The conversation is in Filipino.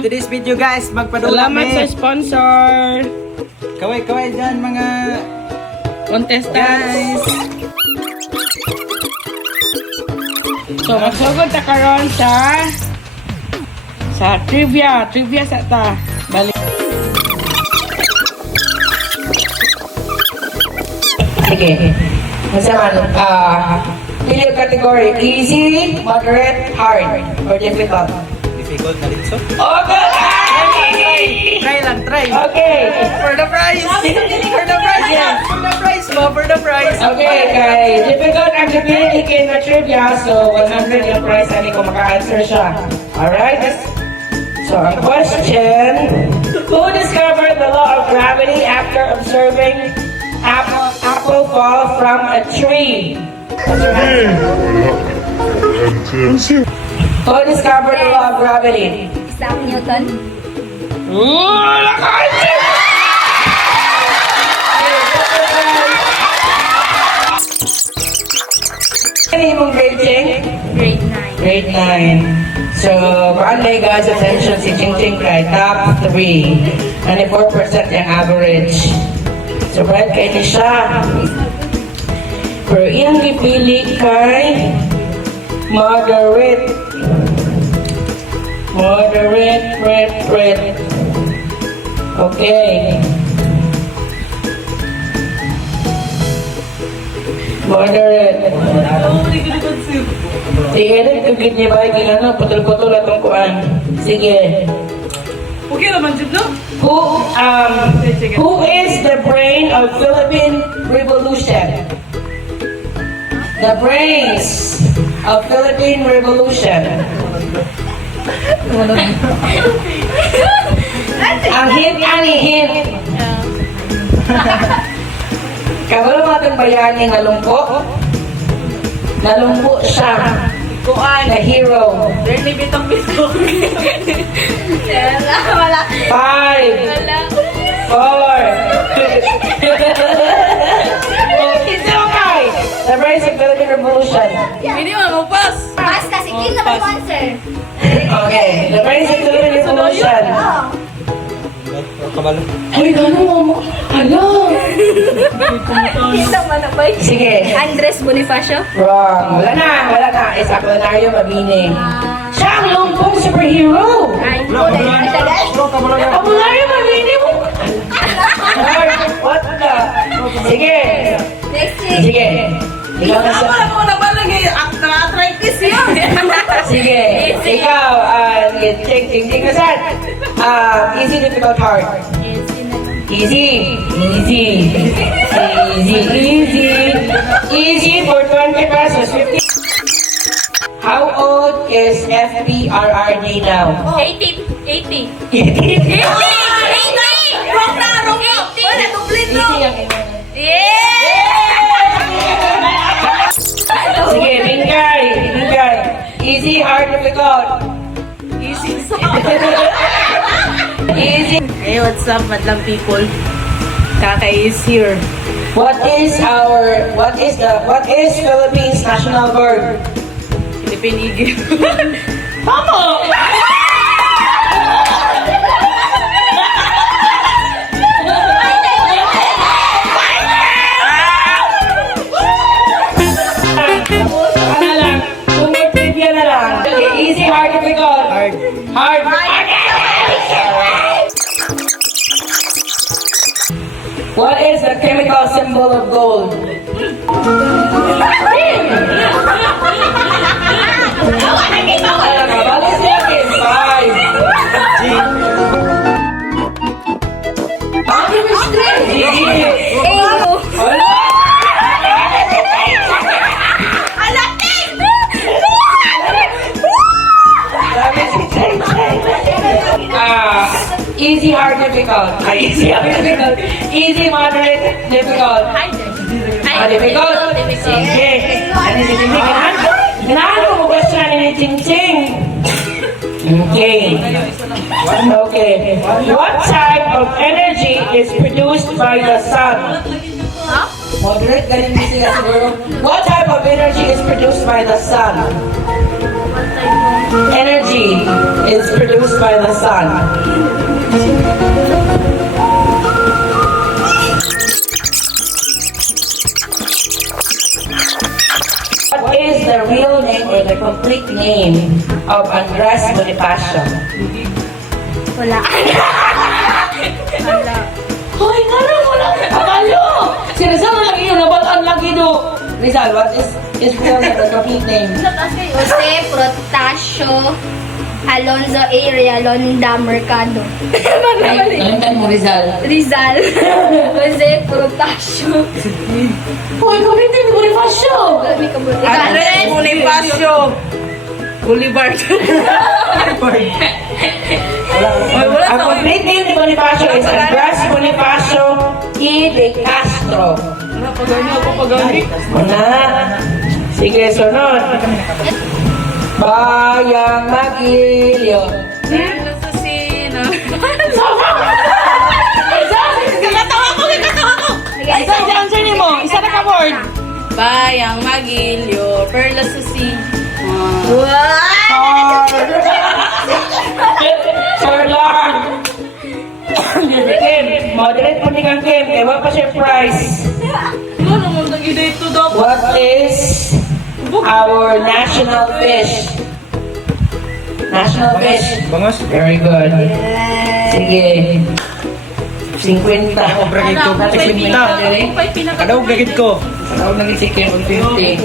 today's video guys, magpadula Salamat sa sponsor. Kaway dyan mga Contestants. guys. So, magsugod ta karon sa trivia. Trivia sa ta. Balik. Sige. Masaman, pili yung category, easy, moderate, hard, or difficult. Difficult na rin so. Okay! Try lang, try. Okay. For the prize. For the prize. Yes. For the prize mo, for the prize. Okay, guys. Difficult ang napili kayo na trivia, so 100 yung prize ani kung maka-answer siya. Alright? So, ang question, who discovered the law of gravity after observing apple fall from a tree? What's your answer? Who discovered the law of gravity? Isaac Newton. Ano yung grade 10? Grade 9. Grade 9. So, paanday guys, attention si Ching Ching kay top 3. 94% yung average. So, bright kayo ni siya. Pero iyang gipili kay moderate. Moderate. Okay. Moderate. I-edit ko gid niya ba? Ginano, putol-putol atong kuan. Sige. Okay naman, Jib, no? Who is the brain of Philippine Revolution? The brains of Philippine Revolution. Ang hint. Kabalo matong bayani nalungko. Nalungko siya. Kuan. Na hero. Dirty bitong bitong. Wala. 5, 4. It's okay. The brains of Philippine Revolution. Hindi mo pas. Mas kasi king naman sponsor. Okay. The brains of Philippine Revolution. Kabalo. Ay, gano'n mo. Hello. King naman na ba? Sige. Andres Bonifacio. Wrong. Wala na. Is Apolinario Mabini. Siya ang lumpong superhero. Ay, ito guys. Apolinario Mabini mo. What the? Sige. Next week. Sige. Ikaw na sa... Ako na ba lagi? Arthritis yun. Sige. Ikaw, ting na saan? Easy, difficult, hard. Easy for 20 pesos. 50. How old is FPRRD now? 80. 80. 80. Wrong na. Wala, duplit no. Yeah! Sige, Bingkay. Easy, hard, difficult. Easy. Easy. Hey, what's up, madlang people? Kakay is here. What is Philippines national bird? Philippine Eagle. Tama! Ano lang? Tungkol trivia na lang. Okay, easy, hard, difficult. Hard. What is the chemical symbol of gold? Balik siya akin. 5. Easy, hard, difficult. Easy, hard, difficult. Easy, moderate, difficult. Difficult? Sige. Ganahan mo question ni Ching Ching. Okay. What type of energy is produced by the sun? Moderate, ganun din siya siguro. What type of energy is produced by the sun? Energy is produced by the sun. What is the real name or the complete name of Andres Bonifacio? Wala. Hoy, naroon mo lang! Akalo! Sinasama lang yun, nabataan lagi do. Rizal, what is real name or complete name? Jose Protasio Alonzo A. Realonda Mercado. Nalimutan mo, Rizal. Rizal. Jose Protasio. Hoy, complete name Bonifacio! May kabuti. Andres Bonifacio. Boulevard. Ang complete name ni Bonifacio is Andres Bonifacio E. de Castro. Una. Sige, sunod. Bayang Magilyo. Isa ang answer ni mo. Isa na ka word. Bayang Magilyo. Perla Susi. Sir lang. Kim, moderate po ni kang Kim. Kaya wala pa siya prize. Ano naman nag-ida ito daw? What is our national fish? National fish. Bangos. Very good. Sige. 50. Bragid ko. Ano, Chikwinta. pinaka- Kadaw bragid ko. Ako nag-isip 50.